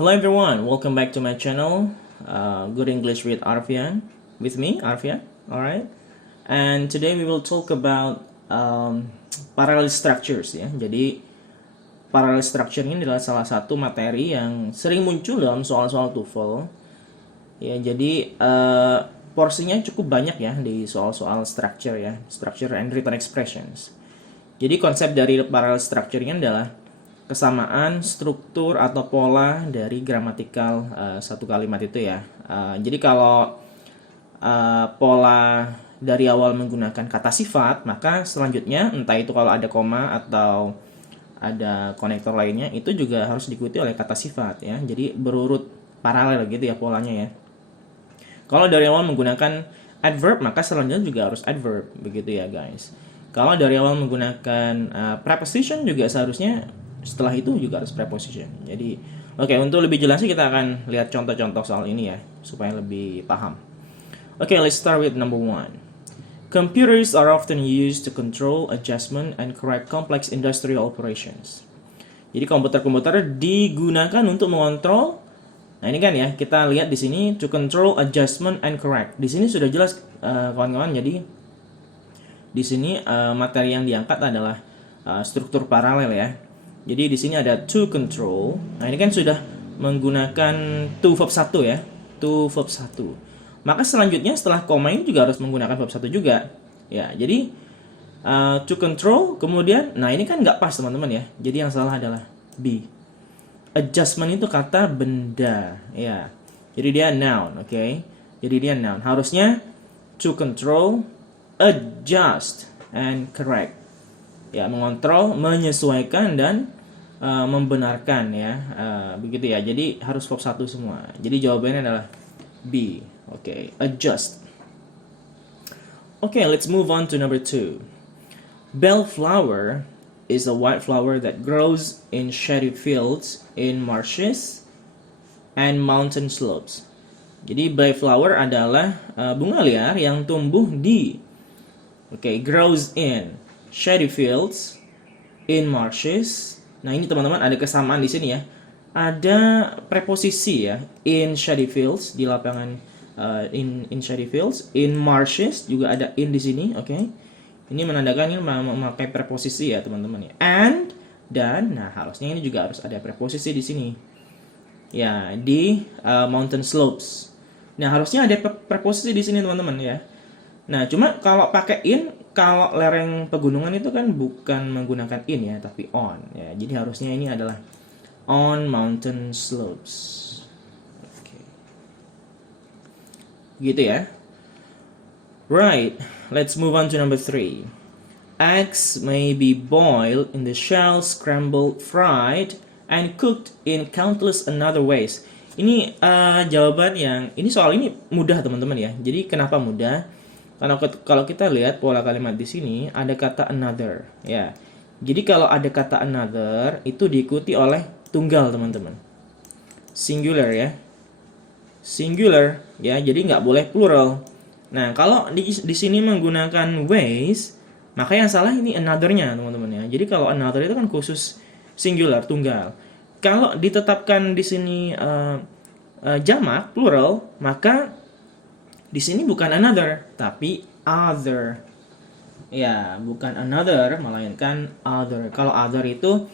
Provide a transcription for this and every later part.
Hello everyone, welcome back to my channel, Good English with Arfian, with me, Arfian, alright? And today we will talk about parallel structures ya. Jadi parallel structure ini adalah salah satu materi yang sering muncul dalam soal-soal TOEFL. Ya, jadi porsinya cukup banyak ya di soal-soal structure ya, structure and written expressions. Jadi konsep dari parallel structure ini adalah kesamaan struktur atau pola dari gramatikal satu kalimat itu ya. Jadi kalau pola dari awal menggunakan kata sifat, maka selanjutnya entah itu kalau ada koma atau ada konektor lainnya itu juga harus diikuti oleh kata sifat ya. Jadi berurut paralel gitu ya polanya ya. Kalau dari awal menggunakan adverb, maka selanjutnya juga harus adverb begitu ya guys. Kalau dari awal menggunakan preposition juga seharusnya setelah itu juga harus preposition. Jadi, oke, untuk lebih jelasnya kita akan lihat contoh-contoh soal ini ya, supaya lebih paham. Oke, let's start with number 1. Computers are often used to control, adjustment, and correct complex industrial operations. Jadi komputer-komputer digunakan untuk mengontrol. Nah ini kan ya, kita lihat di sini to control, adjustment, and correct. Di sini sudah jelas kawan-kawan. Jadi di sini materi yang diangkat adalah struktur paralel ya. Jadi di sini ada to control. Nah, ini kan sudah menggunakan to verb 1 ya. To verb 1. Maka selanjutnya setelah koma ini juga harus menggunakan verb 1 juga. Ya, jadi to control kemudian nah ini kan nggak pas teman-teman ya. Jadi yang salah adalah B. Adjustment itu kata benda ya. Jadi dia noun, oke. Jadi dia noun. Harusnya to control, adjust, and correct. Ya, mengontrol, menyesuaikan, dan membenarkan ya, begitu ya. Jadi harus verb 1 semua. Jadi jawabannya adalah B. Oke, adjust. Oke, let's move on to number 2. Bellflower is a white flower that grows in shady fields, in marshes, and mountain slopes. Jadi bellflower adalah bunga liar yang tumbuh di grows in shady fields, in marshes. Nah ini teman-teman ada kesamaan di sini ya. Ada preposisi ya, in shady fields di lapangan in shady fields, in marshes juga ada in di sini, oke. Ini menandakan ini memakai preposisi ya teman-teman ya. And dan nah harusnya ini juga harus ada preposisi di sini. Ya, di mountain slopes. Nah harusnya ada preposisi di sini teman-teman ya. Nah cuma kalau pakai in, kalau lereng pegunungan itu kan bukan menggunakan in ya, tapi on ya. Jadi harusnya ini adalah on mountain slopes. Oke. Gitu ya. Right, let's move on to number 3. Eggs may be boiled in the shell, scrambled, fried, and cooked in countless another ways. Ini jawaban yang ini soal ini mudah teman-teman ya. Jadi kenapa mudah? Karena kalau kita lihat pola kalimat di sini ada kata another ya. Jadi kalau ada kata another itu diikuti oleh tunggal teman-teman. Singular ya. Singular ya. Jadi nggak boleh plural. Nah kalau di sini menggunakan ways, maka yang salah ini another-nya teman-teman ya. Jadi kalau another itu kan khusus singular tunggal. Kalau ditetapkan di sini jamak plural, maka di sini bukan another, tapi other. Ya, bukan another, melainkan other. Kalau other itu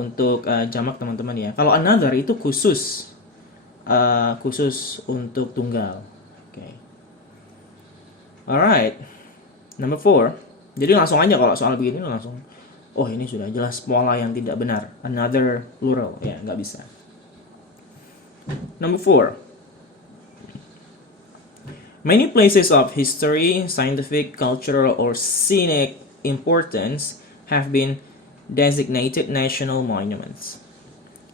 untuk jamak teman-teman ya. Kalau another itu khusus untuk tunggal. Oke. Alright. Number 4. Jadi langsung aja kalau soal begini langsung. Oh ini sudah jelas pola yang tidak benar. Another plural. Ya, nggak bisa. Number 4. Many places of history, scientific, cultural, or scenic importance have been designated national monuments.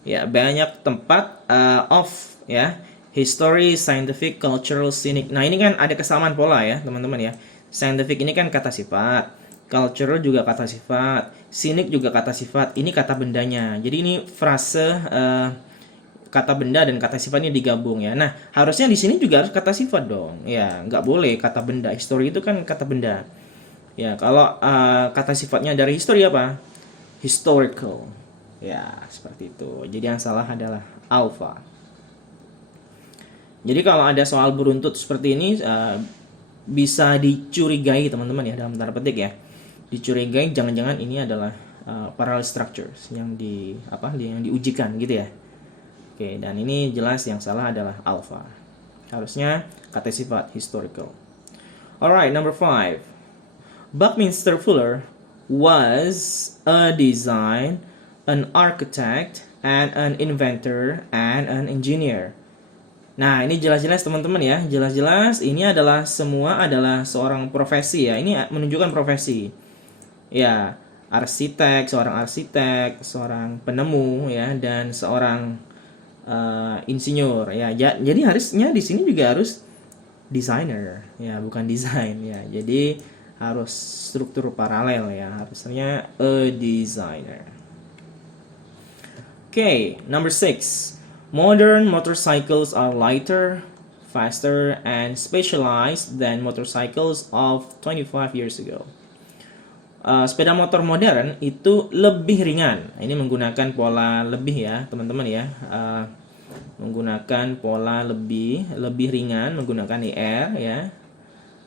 Ya, banyak tempat of ya, history, scientific, cultural, scenic. Nah, ini kan ada kesamaan pola ya, teman-teman ya. Scientific ini kan kata sifat, cultural juga kata sifat, scenic juga kata sifat. Ini kata bendanya. Jadi ini frase kata benda dan kata sifatnya digabung ya. Nah, harusnya di sini juga harus kata sifat dong. Ya, nggak boleh kata benda. History itu kan kata benda. Ya, kalau kata sifatnya dari history apa? Historical. Ya, seperti itu. Jadi yang salah adalah alpha. Jadi kalau ada soal beruntut seperti ini bisa dicurigai teman-teman ya, dalam tanda petik ya. Dicurigai jangan-jangan ini adalah parallel structures yang yang diujikan gitu ya. Oke, dan ini jelas yang salah adalah alpha. Harusnya kata sifat historical. Alright, number 5. Buckminster Fuller was a design, an architect, and an inventor, and an engineer. Nah, ini jelas-jelas teman-teman ya. Jelas-jelas ini adalah semua adalah seorang profesi ya. Ini menunjukkan profesi. Ya, seorang arsitek, seorang penemu ya, dan seorang insinyur ya. Jadi harusnya di sini juga harus designer ya, bukan desain ya. Jadi harus struktur paralel ya. Harusnya a designer. Okay, number 6. Modern motorcycles are lighter, faster, and specialized than motorcycles of 25 years ago. Sepeda motor modern itu lebih ringan. Ini menggunakan pola lebih ya, teman-teman ya. Menggunakan pola lebih ringan, menggunakan ER ya.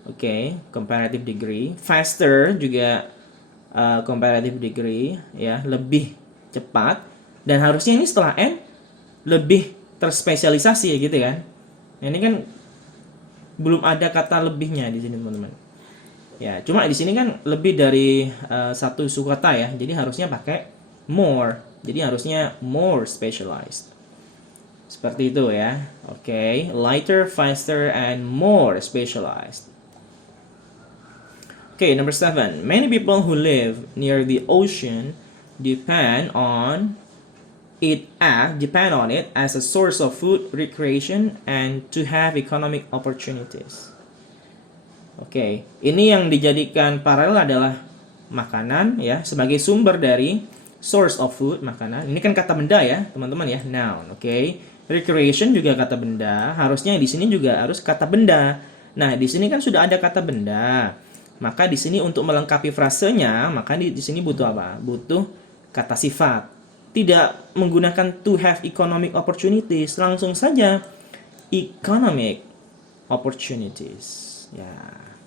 Oke, comparative degree. Faster juga comparative degree ya, lebih cepat. Dan harusnya ini setelah N lebih terspesialisasi ya gitu kan. Ini kan belum ada kata lebihnya di sini teman-teman. Ya, cuma di sini kan lebih dari satu suku kata ya. Jadi harusnya pakai more. Jadi harusnya more specialized. Seperti itu ya. Oke, lighter, faster, and more specialized. Okay, number 7. Many people who live near the ocean depend on it as a source of food, recreation, and to have economic opportunities. Oke, ini yang dijadikan paralel adalah makanan ya, sebagai sumber dari source of food, makanan. Ini kan kata benda ya, teman-teman ya, noun. Oke. Recreation juga kata benda, harusnya di sini juga harus kata benda. Nah, di sini kan sudah ada kata benda. Maka di sini untuk melengkapi frasenya, maka di sini butuh apa? Butuh kata sifat. Tidak menggunakan to have economic opportunities, langsung saja economic opportunities. Ya,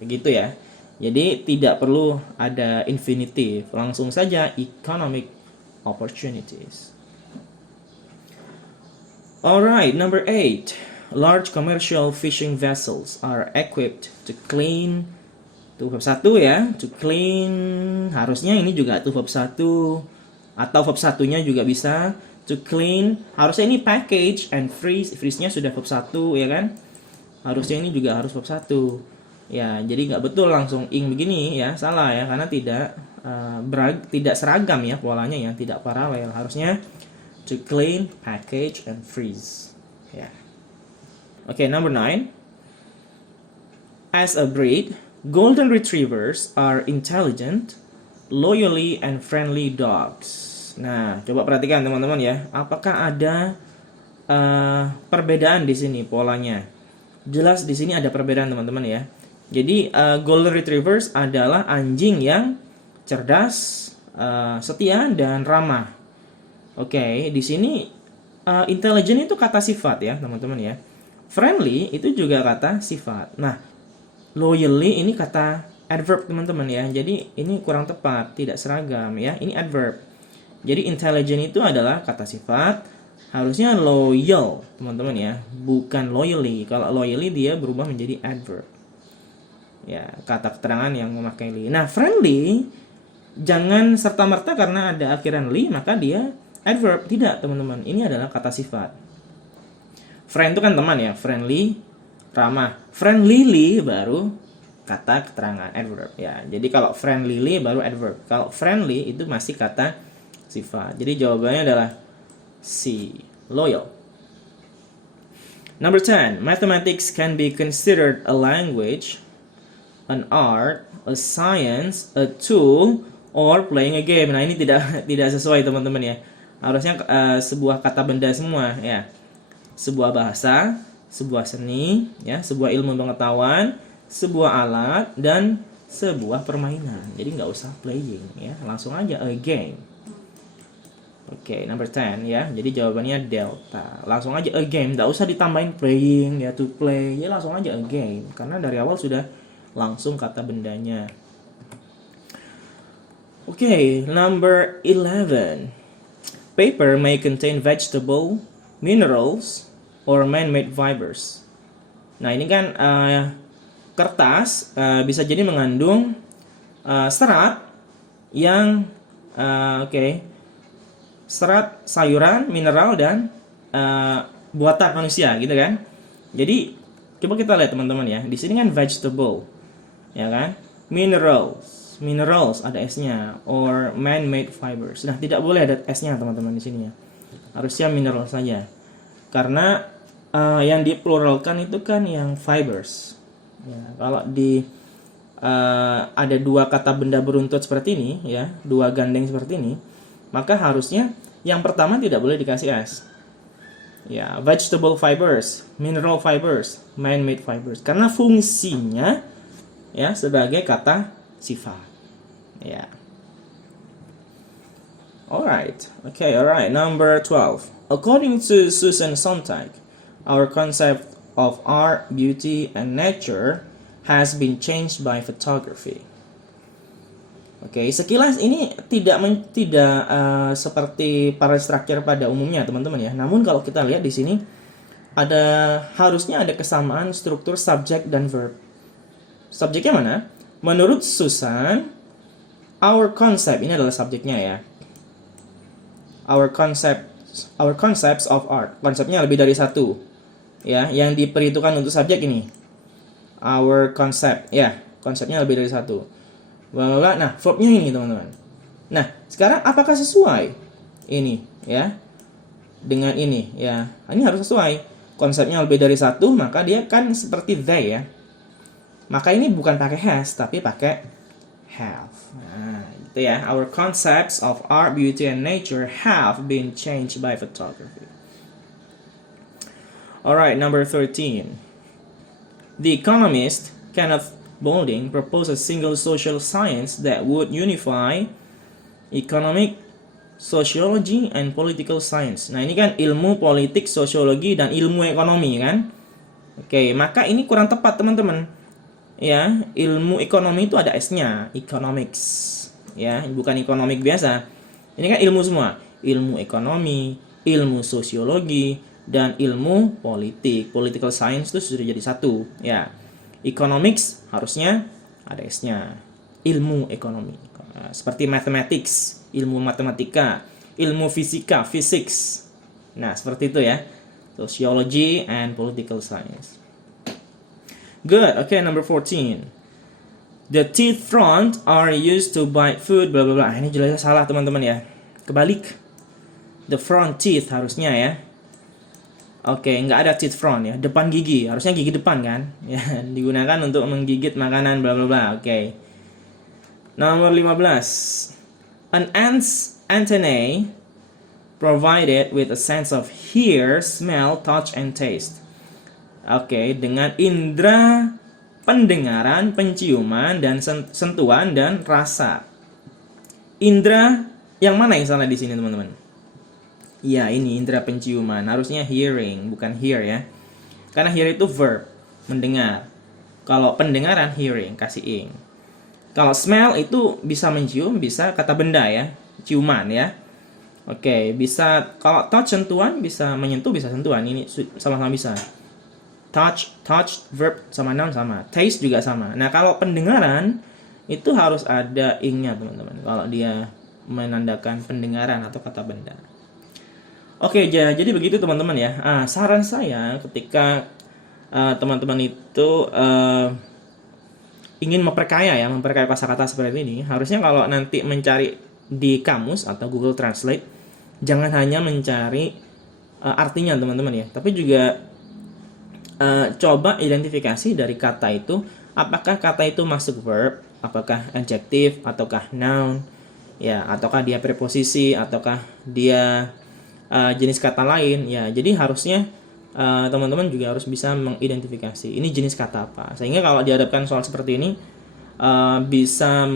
begitu ya. Jadi tidak perlu ada infinitive, langsung saja economic opportunities. Alright, number 8. Large commercial fishing vessels are equipped to clean. Tuh verb 1 ya, to clean. Harusnya ini juga tuh verb 1 atau verb 1-nya juga bisa to clean. Harusnya ini package and freeze. Freeze-nya sudah verb 1 ya kan. Harusnya ini juga harus verb 1. Ya, jadi nggak betul langsung ing begini ya, salah ya, karena tidak seragam ya polanya ya, tidak paralel. Harusnya to clean, package, and freeze. Ya. Okay, number 9. As a breed, Golden Retrievers are intelligent, loyally, and friendly dogs. Nah, coba perhatikan teman-teman ya. Apakah ada perbedaan di sini polanya? Jelas di sini ada perbedaan teman-teman ya. Jadi Golden Retrievers adalah anjing yang cerdas, setia, dan ramah. Oke, di sini intelligent itu kata sifat ya teman-teman ya. Friendly itu juga kata sifat. Nah, loyally ini kata adverb teman-teman ya. Jadi ini kurang tepat, tidak seragam ya. Ini adverb. Jadi intelligent itu adalah kata sifat. Harusnya loyal teman-teman ya, bukan loyally. Kalau loyally dia berubah menjadi adverb. Ya, kata keterangan yang memakai li. Nah, friendly jangan serta-merta karena ada akhiran li maka dia adverb. Tidak teman-teman, ini adalah kata sifat. Friend itu kan teman ya, friendly, ramah. Friendly baru kata keterangan adverb ya. Jadi kalau friendly baru adverb. Kalau friendly itu masih kata sifat. Jadi jawabannya adalah C, loyal. Number 10, mathematics can be considered a language, an art, a science, a tool, or playing a game. Nah, ini tidak sesuai teman-teman ya. Harusnya sebuah kata benda semua ya. Sebuah bahasa, sebuah seni, ya, sebuah ilmu pengetahuan, sebuah alat, dan sebuah permainan. Jadi nggak usah playing, ya, langsung aja a game. Oke, number 10 ya. Jadi jawabannya delta. Langsung aja a game, nggak usah ditambahin playing ya, to play. Ya langsung aja a game karena dari awal sudah langsung kata bendanya. Oke, number 11. Paper may contain vegetable, minerals, or man-made fibers. Nah, ini kan kertas bisa jadi mengandung serat yang serat sayuran, mineral, dan buatan manusia gitu kan. Jadi coba kita lihat teman-teman ya. Di sini kan vegetable, ya kan? Minerals ada S-nya, or man-made fibers. Nah, tidak boleh ada S-nya teman-teman di sini ya. Harusnya mineral saja. Karena yang dipluralkan itu kan yang fibers. Ya, kalau ada dua kata benda beruntut seperti ini ya, dua gandeng seperti ini, maka harusnya yang pertama tidak boleh dikasih S. Ya, vegetable fibers, mineral fibers, man-made fibers. Karena fungsinya ya sebagai kata sifat. Ya. Alright. Number 12. According to Susan Sontag, our concept of art, beauty, and nature has been changed by photography. Oke, sekilas ini tidak seperti para structure pada umumnya, teman-teman ya. Namun kalau kita lihat di sini harusnya ada kesamaan struktur subjek dan verb. Subjeknya mana? Menurut Susan, our concept ini adalah subjeknya ya. Our concepts of art. Konsepnya lebih dari satu. Ya, yang diperhitungkan untuk subjek ini. Our concept, ya, konsepnya lebih dari satu. Nah, verbnya ini teman-teman. Nah, sekarang apakah sesuai ini ya dengan ini ya? Ini harus sesuai. Konsepnya lebih dari satu, maka dia kan seperti they ya. Maka ini bukan pakai has, tapi pakai have. Nah, gitu ya. Our concepts of art, beauty, and nature have been changed by photography. Alright, number 13. The Economist, Kenneth Boulding, proposed a single social science that would unify economic, sociology, and political science. Nah, ini kan ilmu politik, sosiologi, dan ilmu ekonomi kan? Oke, maka ini kurang tepat teman-teman. Ya, ilmu ekonomi itu ada S-nya, economics. Ya, bukan ekonomik biasa. Ini kan ilmu semua. Ilmu ekonomi, ilmu sosiologi, dan ilmu politik. Political science itu sudah jadi satu. Ya, economics harusnya ada S-nya. Ilmu ekonomi. Seperti mathematics, ilmu matematika, ilmu fisika, physics. Nah, seperti itu ya. Sociology and political science. Good. Okay, number 14. The teeth front are used to bite food, bla bla bla. Ini jelasnya salah teman-teman ya. Kebalik. The front teeth harusnya ya. Oke, nggak ada teeth front ya. Depan gigi, harusnya gigi depan kan? Ya, digunakan untuk menggigit makanan bla bla bla. Oke. Nomor 15. An ant's antennae provided with a sense of hear, smell, touch, and taste. Oke, dengan indera pendengaran, penciuman, dan sentuhan dan rasa. Indera yang mana yang salah di sini, teman-teman? Ya, ini indera penciuman. Harusnya hearing, bukan hear ya. Karena hear itu verb, mendengar. Kalau pendengaran, hearing, kasih ing. Kalau smell itu bisa mencium, bisa kata benda ya. Ciuman ya. Oke, bisa kalau touch sentuhan, bisa menyentuh, bisa sentuhan. Ini sama-sama bisa. Touch, verb sama noun sama. Taste juga sama. Nah, kalau pendengaran itu harus ada ing-nya, teman-teman. Kalau dia menandakan pendengaran atau kata benda. Oke, jadi begitu teman-teman ya. Saran saya ketika teman-teman itu ingin memperkaya kosakata seperti ini, harusnya kalau nanti mencari di kamus atau Google Translate, jangan hanya mencari artinya teman-teman ya, tapi juga coba identifikasi dari kata itu, apakah kata itu masuk verb, apakah adjektif, ataukah noun, ya, ataukah dia preposisi, ataukah dia jenis kata lain, ya. Jadi harusnya teman-teman juga harus bisa mengidentifikasi ini jenis kata apa, sehingga kalau dihadapkan soal seperti ini bisa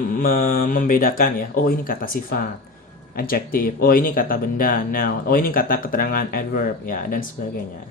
membedakan ya, oh ini kata sifat, adjektif. Oh, ini kata benda, noun. Oh, ini kata keterangan adverb, ya, dan sebagainya.